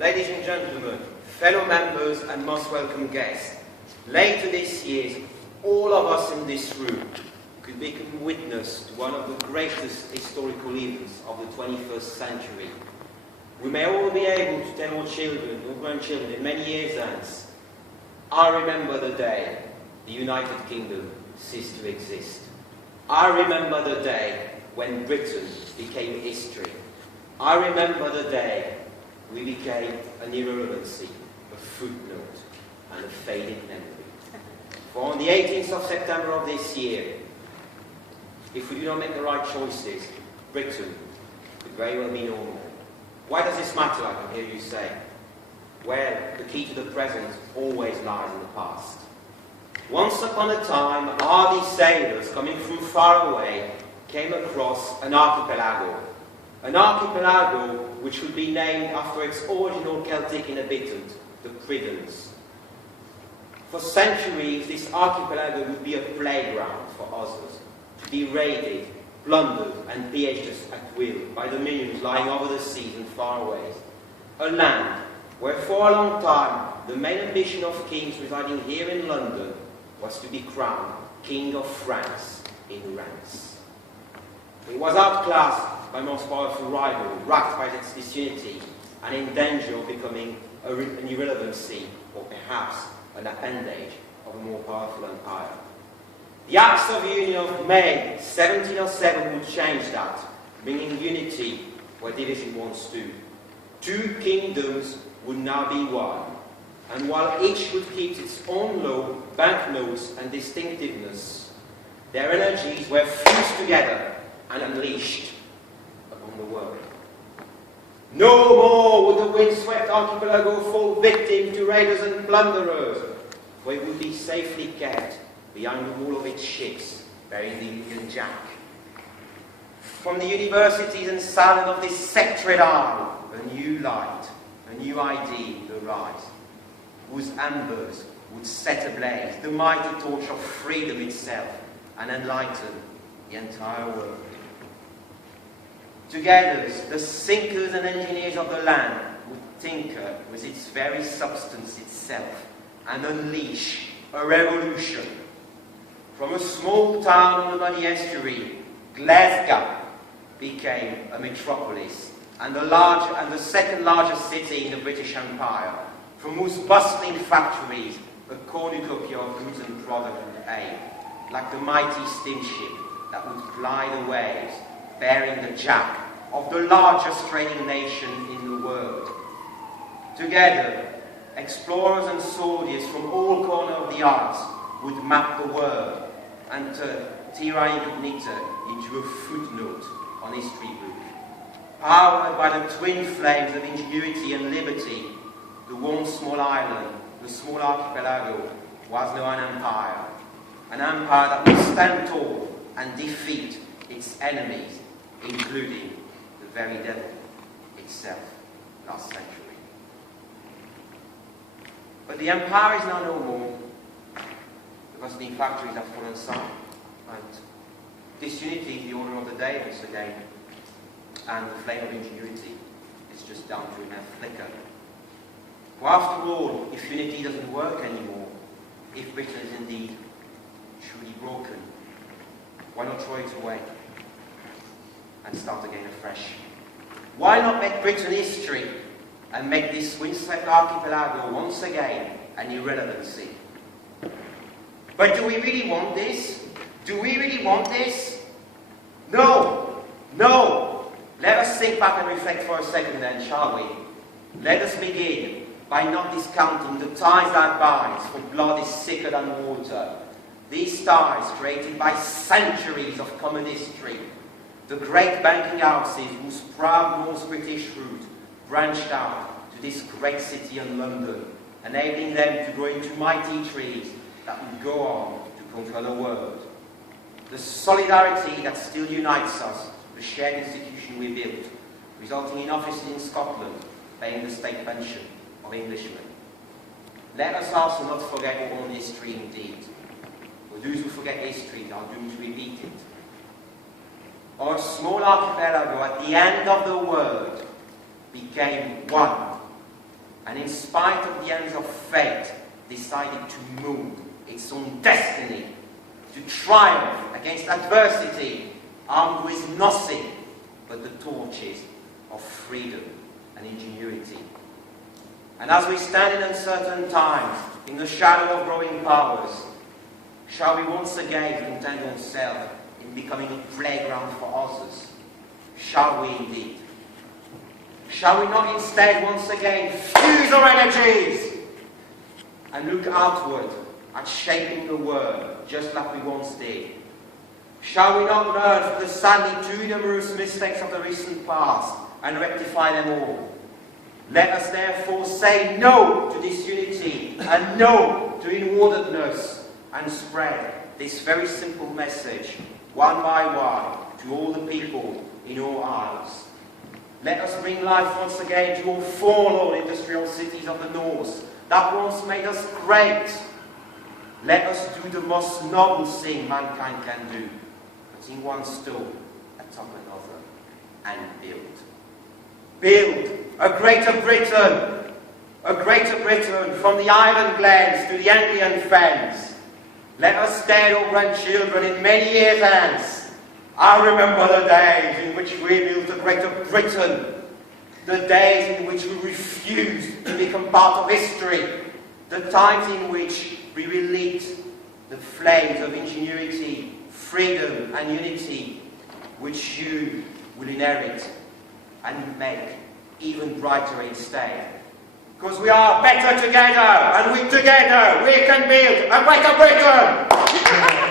Ladies and gentlemen, fellow members and most welcome guests, later this year, all of us in this room could become witness to one of the greatest historical events of the 21st century. We may all be able to tell our children or grandchildren in many years hence, I remember the day the United Kingdom ceased to exist. I remember the day when Britain became history. I remember the day we became an irrelevancy, a footnote, and a faded memory. For on the 18th of September of this year, if we do not make the right choices, Britain could very well be no more. Why does this matter, I can hear you say? Well, the key to the present always lies in the past. Once upon a time, hardy sailors coming from far away came across an archipelago. An archipelago which would be named after its original Celtic inhabitant, the Pridans. For centuries, this archipelago would be a playground for others, to be raided, plundered, and pillaged at will by the millions lying over the seas and far away. A land where for a long time the main ambition of kings residing here in London was to be crowned King of France in ranks. It was outclassed by most powerful rival, racked by its disunity, and in danger of becoming an irrelevancy, or perhaps an appendage of a more powerful empire. The Acts of Union of May 1707 would change that, bringing unity where division once stood. Two kingdoms would now be one, and while each would keep its own law, banknotes, and distinctiveness, their energies were fused together and unleashed upon the world. No more would the windswept archipelago fall victim to raiders and plunderers, for it would be safely kept behind the wall of its ships, bearing the Union Jack. From the universities and salon of this sacred isle, a new light, a new idea would arise, whose embers would set ablaze the mighty torch of freedom itself and enlighten the entire world. Together, the thinkers and engineers of the land would tinker with its very substance itself and unleash a revolution. From a small town on the muddy estuary, Glasgow became a metropolis and the second largest city in the British Empire, from whose bustling factories a cornucopia of goods and products would aim, like the mighty steamship that would ply the waves, bearing the jack of the largest trading nation in the world. Together, explorers and soldiers from all corners of the arts would map the world and turn terra incognita into a footnote on history book. Powered by the twin flames of ingenuity and liberty, the one small island, the small archipelago, was now an empire that would stand tall and defeat its enemies, including the very devil itself last century. But the empire is now no more, because the factories have fallen aside, and disunity is the order of the day once again, and the flame of ingenuity is just down to a mere flicker. For after all, if unity doesn't work anymore, if Britain is indeed truly broken, why not throw it away and start again afresh? Why not make Britain history and make this windswept archipelago once again an irrelevancy? But do we really want this? Do we really want this? No! No! Let us think back and reflect for a second then, shall we? Let us begin by not discounting the ties that bind, for blood is thicker than water. These ties created by centuries of common history, the great banking houses whose proud North British route branched out to this great city in London, enabling them to grow into mighty trees that would go on to conquer the world. The solidarity that still unites us, the shared institution we built, resulting in offices in Scotland paying the state pension of Englishmen. Let us also not forget our own history indeed. For those who forget history are doomed to repeat it. Our small archipelago at the end of the world became one and in spite of the hands of fate, decided to move its own destiny, to triumph against adversity, armed with nothing but the torches of freedom and ingenuity. And as we stand in uncertain times, in the shadow of growing powers, shall we once again content ourselves in becoming a playground for others? Shall we indeed? Shall we not instead once again fuse our energies and look outward at shaping the world just like we once did? Shall we not learn from the sadly too numerous mistakes of the recent past and rectify them all? Let us therefore say no to disunity and no to inwardedness, and spread this very simple message one by one to all the people in all isles. Let us bring life once again to all forlorn industrial cities of the north that once made us great. Let us do the most noble thing mankind can do, putting one stone atop another, and build. Build a greater Britain from the Island Glens to the Anglian Fens. Let us stare our grandchildren in many years hence. I remember the days in which we built a greater Britain, the days in which we refused to become part of history, the times in which we relit the flames of ingenuity, freedom and unity, which you will inherit and make even brighter instead. Because we are better together, and together we can build a greater Britain!